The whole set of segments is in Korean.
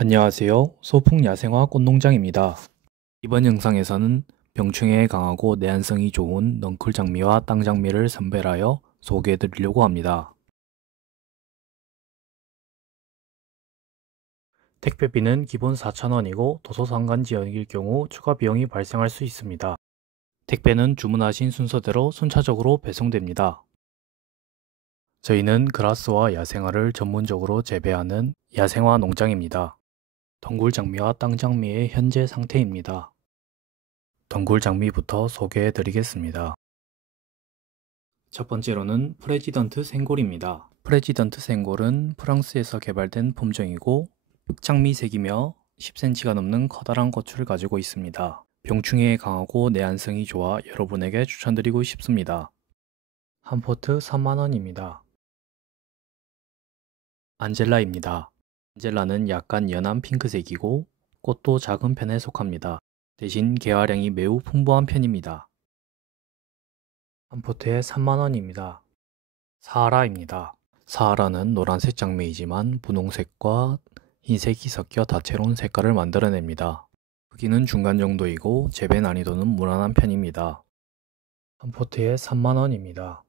안녕하세요. 소풍 야생화 꽃농장입니다. 이번 영상에서는 병충해에 강하고 내한성이 좋은 넝쿨 장미와 땅 장미를 선별하여 소개해 드리려고 합니다. 택배비는 기본 4,000원이고 도서상관 지역일 경우 추가 비용이 발생할 수 있습니다. 택배는 주문하신 순서대로 순차적으로 배송됩니다. 저희는 그라스와 야생화를 전문적으로 재배하는 야생화 농장입니다. 덩굴 장미와 땅 장미의 현재 상태입니다. 덩굴 장미부터 소개해 드리겠습니다. 첫 번째로는 프레지던트 생골입니다. 프레지던트 생골은 프랑스에서 개발된 품종이고 흑장미색이며 10cm가 넘는 커다란 꽃을 가지고 있습니다. 병충해에 강하고 내한성이 좋아 여러분에게 추천드리고 싶습니다. 한 포트 3만원입니다. 안젤라입니다. 안젤라는 약간 연한 핑크색이고 꽃도 작은 편에 속합니다. 대신 개화량이 매우 풍부한 편입니다. 한 포트에 3만원입니다. 사하라입니다. 사하라는 노란색 장미이지만 분홍색과 흰색이 섞여 다채로운 색깔을 만들어냅니다. 크기는 중간 정도이고 재배 난이도는 무난한 편입니다. 한 포트에 3만원입니다.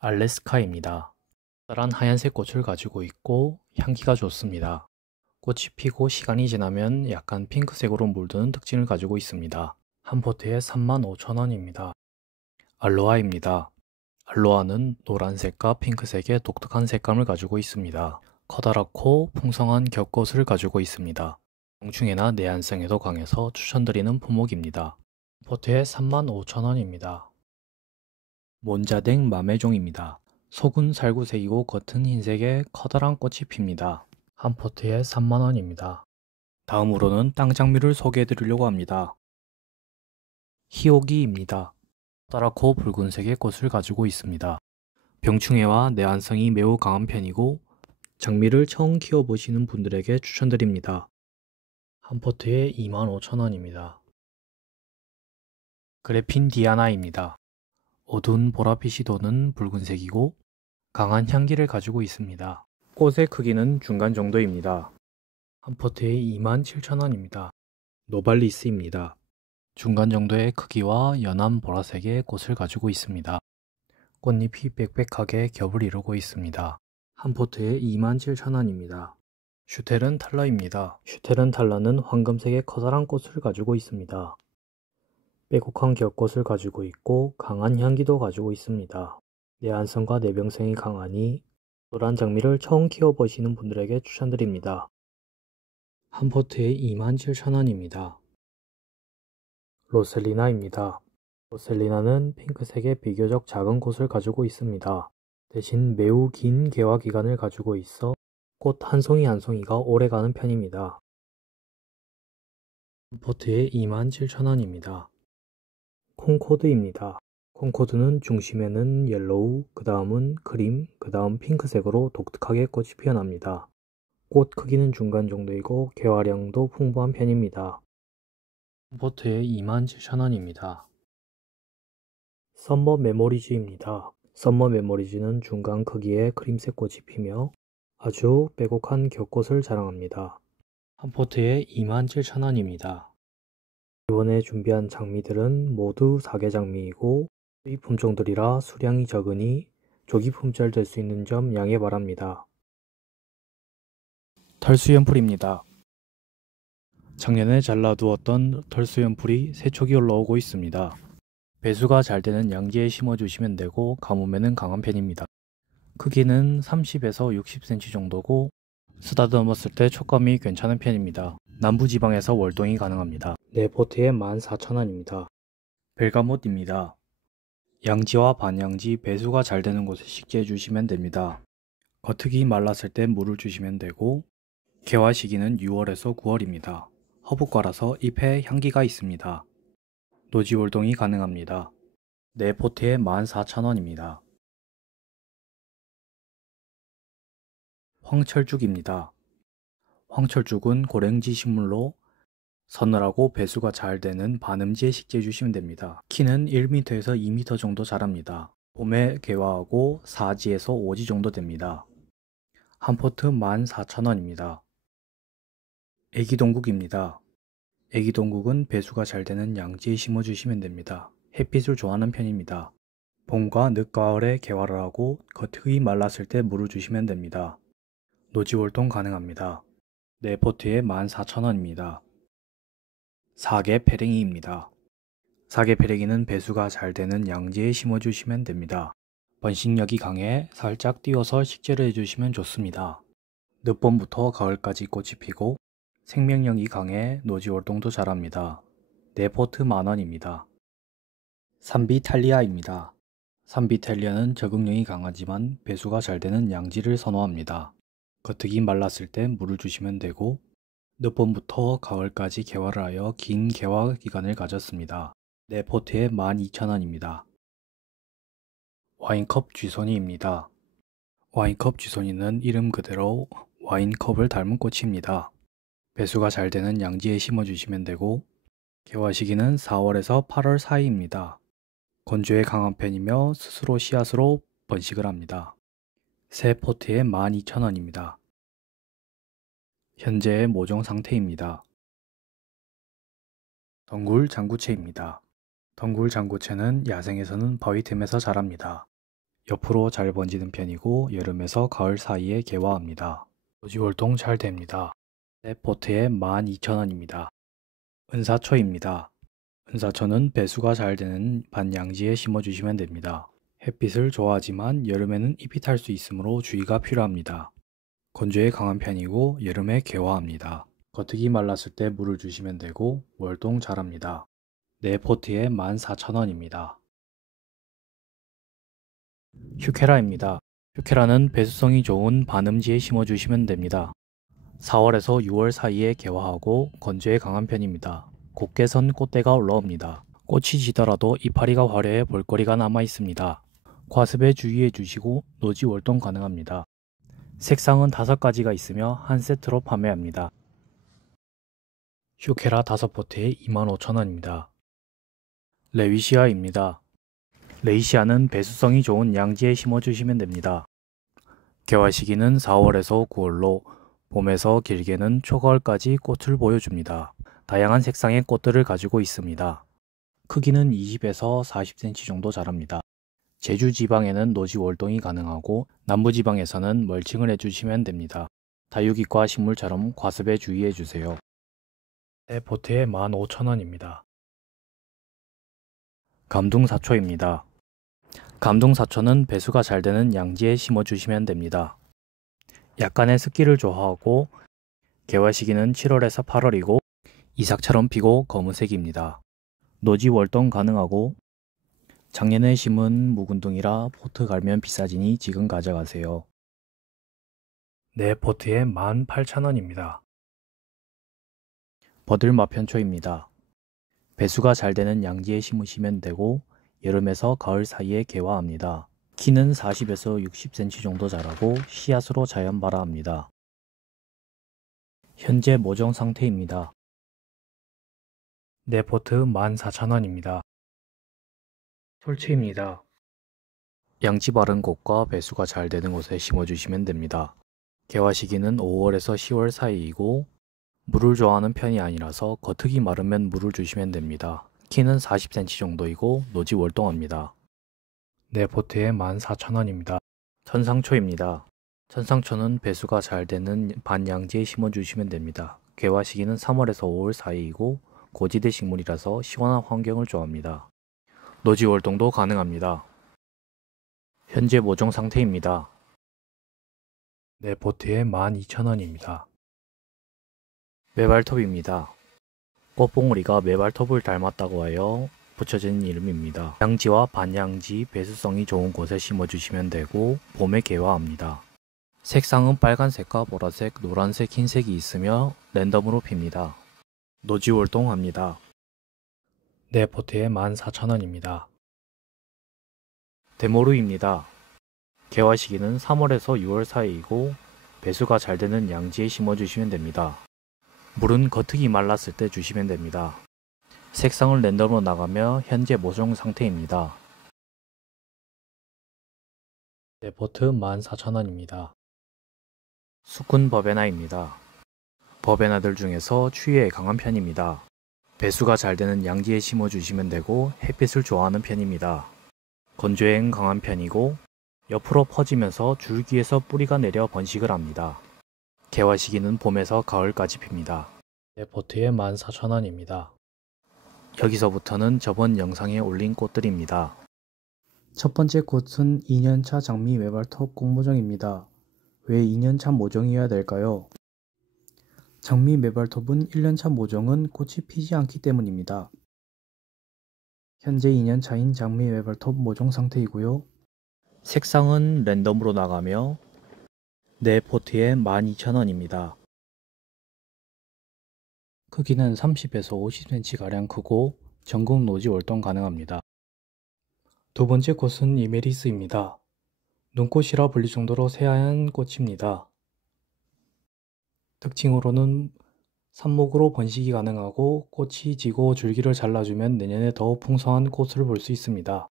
알래스카입니다. 커다란 하얀색 꽃을 가지고 있고 향기가 좋습니다. 꽃이 피고 시간이 지나면 약간 핑크색으로 물드는 특징을 가지고 있습니다. 한 포트에 35,000원입니다. 알로아입니다. 알로아는 노란색과 핑크색의 독특한 색감을 가지고 있습니다. 커다랗고 풍성한 겹꽃을 가지고 있습니다. 병충해나 내한성에도 강해서 추천드리는 품목입니다. 포트에 35,000원입니다. 몬자댕 마메종입니다. 속은 살구색이고 겉은 흰색의 커다란 꽃이 핍니다. 한 포트에 3만원입니다. 다음으로는 땅장미를 소개해 드리려고 합니다. 히오기입니다. 커다랗고 붉은색의 꽃을 가지고 있습니다. 병충해와 내한성이 매우 강한 편이고 장미를 처음 키워보시는 분들에게 추천드립니다. 한 포트에 25,000원입니다. 그래핀 디아나입니다. 어두운 보랏빛이 도는 붉은색이고 강한 향기를 가지고 있습니다. 꽃의 크기는 중간 정도입니다. 한 포트에 27,000원입니다. 노발리스입니다. 중간 정도의 크기와 연한 보라색의 꽃을 가지고 있습니다. 꽃잎이 빽빽하게 겹을 이루고 있습니다. 한 포트에 27,000원입니다. 슈텔은 탈러입니다. 슈텔은 탈러는 황금색의 커다란 꽃을 가지고 있습니다. 빼곡한 겹꽃을 가지고 있고 강한 향기도 가지고 있습니다. 내한성과 내병성이 강하니 노란 장미를 처음 키워보시는 분들에게 추천드립니다. 한 포트에 27,000원입니다. 로셀리나입니다. 로셀리나는 핑크색의 비교적 작은 꽃을 가지고 있습니다. 대신 매우 긴 개화 기간을 가지고 있어 꽃 한 송이 한 송이가 오래가는 편입니다. 한 포트에 27,000원입니다. 콩코드입니다. 콩코드는 중심에는 옐로우, 그 다음은 크림, 그 다음 핑크색으로 독특하게 꽃이 피어납니다. 꽃 크기는 중간 정도이고 개화량도 풍부한 편입니다. 한 포트에 27,000원입니다. 썸머 메모리즈입니다. 썸머 메모리즈는 중간 크기의 크림색 꽃이 피며 아주 빼곡한 겹꽃을 자랑합니다. 한 포트에 27,000원입니다. 이번에 준비한 장미들은 모두 사계장미이고 수입 품종들이라 수량이 적으니 조기 품절될 수 있는 점 양해 바랍니다. 털수연풀입니다. 작년에 잘라두었던 털수연풀이 세촉이 올라오고 있습니다. 배수가 잘 되는 양지에 심어주시면 되고 가뭄에는 강한 편입니다. 크기는 30에서 60cm 정도고 쓰다듬었을 때 촉감이 괜찮은 편입니다. 남부지방에서 월동이 가능합니다. 4포트에 14,000원입니다. 벨가못입니다. 양지와 반양지 배수가 잘 되는 곳에 식재해 주시면 됩니다. 겉흙이 말랐을 때 물을 주시면 되고 개화 시기는 6월에서 9월입니다. 허브과라서 잎에 향기가 있습니다. 노지월동이 가능합니다. 4포트에 14,000원입니다. 황철죽입니다. 황철죽은 고랭지 식물로 서늘하고 배수가 잘 되는 반음지에 식재해 주시면 됩니다. 키는 1m에서 2m 정도 자랍니다. 봄에 개화하고 4지에서 5지 정도 됩니다. 한 포트 14,000원입니다. 애기동국입니다. 애기동국은 배수가 잘 되는 양지에 심어주시면 됩니다. 햇빛을 좋아하는 편입니다. 봄과 늦가을에 개화를 하고 겉흙이 말랐을 때 물을 주시면 됩니다. 노지월동 가능합니다. 4포트에 14,000원입니다. 사계 페랭이입니다. 사계 페랭이는 배수가 잘 되는 양지에 심어주시면 됩니다. 번식력이 강해 살짝 띄워서 식재를 해주시면 좋습니다. 늦봄부터 가을까지 꽃이 피고 생명력이 강해 노지월동도 잘합니다. 4포트 만원입니다. 산비탈리아입니다. 산비탈리아는 적응력이 강하지만 배수가 잘 되는 양지를 선호합니다. 겉흙이 말랐을 때 물을 주시면 되고 늦봄부터 가을까지 개화를 하여 긴 개화 기간을 가졌습니다. 4포트에 12,000원입니다. 와인컵 쥐손이입니다. 와인컵 쥐손이는 이름 그대로 와인컵을 닮은 꽃입니다. 배수가 잘 되는 양지에 심어주시면 되고 개화 시기는 4월에서 8월 사이입니다. 건조에 강한 편이며 스스로 씨앗으로 번식을 합니다. 3포트에 12,000원입니다. 현재의 모종 상태입니다. 덩굴 장구채입니다. 덩굴 장구채는 야생에서는 바위 틈에서 자랍니다. 옆으로 잘 번지는 편이고 여름에서 가을 사이에 개화합니다. 노지월동 잘 됩니다. 4포트에 12,000원입니다. 은사초입니다. 은사초는 배수가 잘 되는 반양지에 심어주시면 됩니다. 햇빛을 좋아하지만 여름에는 잎이 탈 수 있으므로 주의가 필요합니다. 건조에 강한 편이고 여름에 개화합니다. 겉흙이 말랐을 때 물을 주시면 되고 월동 잘합니다. 4포트에 14,000원입니다. 휴케라입니다. 휴케라는 배수성이 좋은 반음지에 심어주시면 됩니다. 4월에서 6월 사이에 개화하고 건조에 강한 편입니다. 곱게 선 꽃대가 올라옵니다. 꽃이 지더라도 이파리가 화려해 볼거리가 남아 있습니다. 과습에 주의해 주시고 노지 월동 가능합니다. 색상은 5가지가 있으며 한 세트로 판매합니다. 휴케라 5포트에 25,000원입니다. 레위시아입니다. 레이시아는 배수성이 좋은 양지에 심어주시면 됩니다. 개화 시기는 4월에서 9월로 봄에서 길게는 초가을까지 꽃을 보여줍니다. 다양한 색상의 꽃들을 가지고 있습니다. 크기는 20에서 40cm 정도 자랍니다. 제주 지방에는 노지 월동이 가능하고 남부 지방에서는 멀칭을 해주시면 됩니다. 다육이과 식물처럼 과습에 주의해 주세요. 4포트에 15,000원입니다. 감둥사초입니다. 감둥사초는 배수가 잘 되는 양지에 심어주시면 됩니다. 약간의 습기를 좋아하고 개화 시기는 7월에서 8월이고 이삭처럼 피고 검은색입니다. 노지 월동 가능하고 작년에 심은 묵은둥이라 포트 갈면 비싸지니 지금 가져가세요. 4포트에 18,000원입니다. 버들마편초입니다. 배수가 잘 되는 양지에 심으시면 되고 여름에서 가을 사이에 개화합니다. 키는 40에서 60cm 정도 자라고 씨앗으로 자연 발화합니다. 현재 모종 상태입니다. 4포트 14,000원입니다. 솔치입니다. 양지 바른 곳과 배수가 잘 되는 곳에 심어주시면 됩니다. 개화 시기는 5월에서 10월 사이이고 물을 좋아하는 편이 아니라서 겉흙이 마르면 물을 주시면 됩니다. 키는 40cm 정도이고 노지 월동합니다. 4포트에 14,000원입니다. 천상초입니다. 천상초는 배수가 잘 되는 반양지에 심어주시면 됩니다. 개화 시기는 3월에서 5월 사이이고 고지대 식물이라서 시원한 환경을 좋아합니다. 노지 월동도 가능합니다. 현재 모종 상태입니다. 4포트에 12,000원입니다. 메발톱입니다. 꽃봉오리가 메발톱을 닮았다고 하여 붙여진 이름입니다. 양지와 반양지 배수성이 좋은 곳에 심어주시면 되고 봄에 개화합니다. 색상은 빨간색과 보라색, 노란색, 흰색이 있으며 랜덤으로 핍니다. 노지 월동합니다. 4포트에 14,000원입니다. 데모루입니다. 개화 시기는 3월에서 6월 사이이고 배수가 잘 되는 양지에 심어주시면 됩니다. 물은 겉흙이 말랐을 때 주시면 됩니다. 색상을 랜덤으로 나가며 현재 모종 상태입니다. 4포트 14,000원입니다. 수군 버베나입니다. 버베나들 중에서 추위에 강한 편입니다. 배수가 잘 되는 양지에 심어주시면 되고 햇빛을 좋아하는 편입니다. 건조에는 강한 편이고 옆으로 퍼지면서 줄기에서 뿌리가 내려 번식을 합니다. 개화 시기는 봄에서 가을까지 핍니다. 네 포트에 14,000원입니다. 여기서부터는 저번 영상에 올린 꽃들입니다. 첫 번째 꽃은 2년차 장미 메발톱 꽃모종입니다. 왜 2년차 모종이어야 될까요? 장미 메발톱은 1년차 모종은 꽃이 피지 않기 때문입니다. 현재 2년차인 장미 메발톱 모종 상태이고요. 색상은 랜덤으로 나가며 네 포트에 12,000원입니다. 크기는 30에서 50cm가량 크고 전국 노지 월동 가능합니다. 두 번째 꽃은 이메리스입니다. 눈꽃이라 불릴 정도로 새하얀 꽃입니다. 특징으로는 삽목으로 번식이 가능하고 꽃이 지고 줄기를 잘라주면 내년에 더욱 풍성한 꽃을 볼 수 있습니다.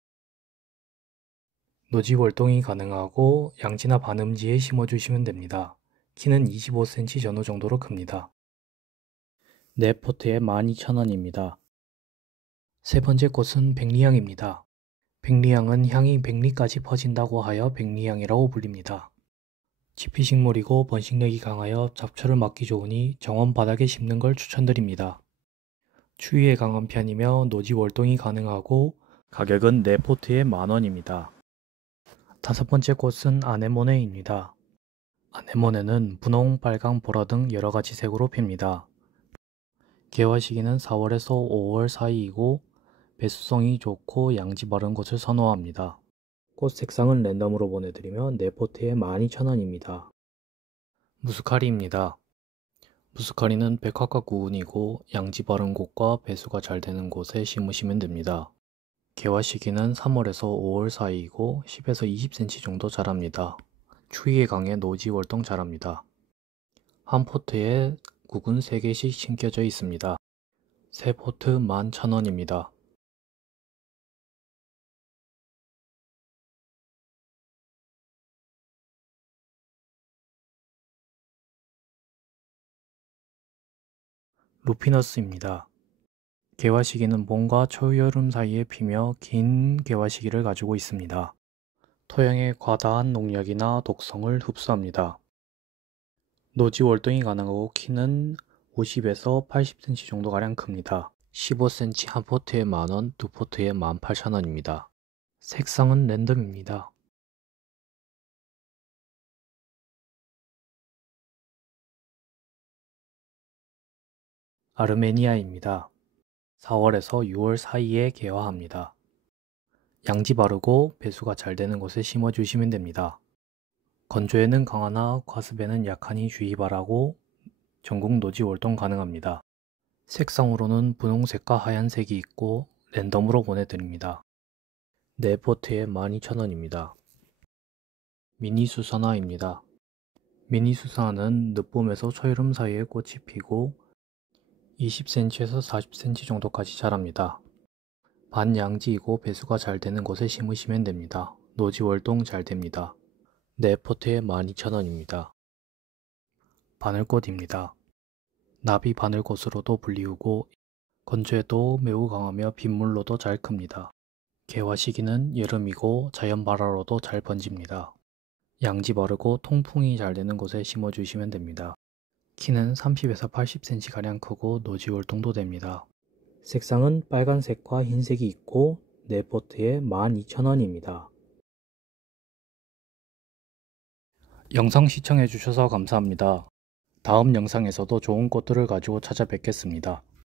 노지 월동이 가능하고 양지나 반음지에 심어주시면 됩니다. 키는 25cm 전후 정도로 큽니다. 네 포트에 12,000원입니다. 세 번째 꽃은 백리향입니다. 백리향은 향이 백리까지 퍼진다고 하여 백리향이라고 불립니다. 지피식물이고 번식력이 강하여 잡초를 막기 좋으니 정원 바닥에 심는 걸 추천드립니다. 추위에 강한 편이며 노지 월동이 가능하고 가격은 네 포트에 10,000원입니다. 다섯 번째 꽃은 아네모네입니다. 아네모네는 분홍, 빨강, 보라 등 여러가지 색으로 핍니다. 개화 시기는 4월에서 5월 사이이고 배수성이 좋고 양지 바른 곳을 선호합니다. 꽃 색상은 랜덤으로 보내드리며 네 포트에 12,000원입니다. 무스카리입니다. 무스카리는 백화과 구근이고 양지 바른 곳과 배수가 잘 되는 곳에 심으시면 됩니다. 개화 시기는 3월에서 5월 사이이고 10에서 20cm 정도 자랍니다. 추위에 강해 노지 월동 잘합니다. 한 포트에 구근 3개씩 심겨져 있습니다. 세 포트 11,000원입니다. 루피너스입니다. 개화 시기는 봄과 초여름 사이에 피며 긴 개화 시기를 가지고 있습니다. 토양의 과다한 농약이나 독성을 흡수합니다. 노지 월동이 가능하고 키는 50에서 80cm 정도가량 큽니다. 15cm 한 포트에 10,000원, 두 포트에 18,000원입니다. 색상은 랜덤입니다. 아르메니아입니다. 4월에서 6월 사이에 개화합니다. 양지 바르고 배수가 잘 되는 곳에 심어주시면 됩니다. 건조에는 강하나 과습에는 약하니 주의 바라고 전국 노지 월동 가능합니다. 색상으로는 분홍색과 하얀색이 있고 랜덤으로 보내드립니다. 네 포트에 12,000원입니다. 미니수선화입니다. 미니수선화는 늦봄에서 초여름 사이에 꽃이 피고 20cm에서 40cm 정도까지 자랍니다. 반양지이고 배수가 잘 되는 곳에 심으시면 됩니다. 노지 월동 잘 됩니다. 네 포트에 12,000원입니다. 바늘꽃입니다. 나비 바늘꽃으로도 불리우고 건조에도 매우 강하며 빗물로도 잘 큽니다. 개화 시기는 여름이고 자연발화로도 잘 번집니다. 양지 바르고 통풍이 잘 되는 곳에 심어주시면 됩니다. 키는 30에서 80cm가량 크고 노지 월동도 됩니다. 색상은 빨간색과 흰색이 있고 네 포트에 12,000원입니다. 영상 시청해주셔서 감사합니다. 다음 영상에서도 좋은 꽃들을 가지고 찾아뵙겠습니다.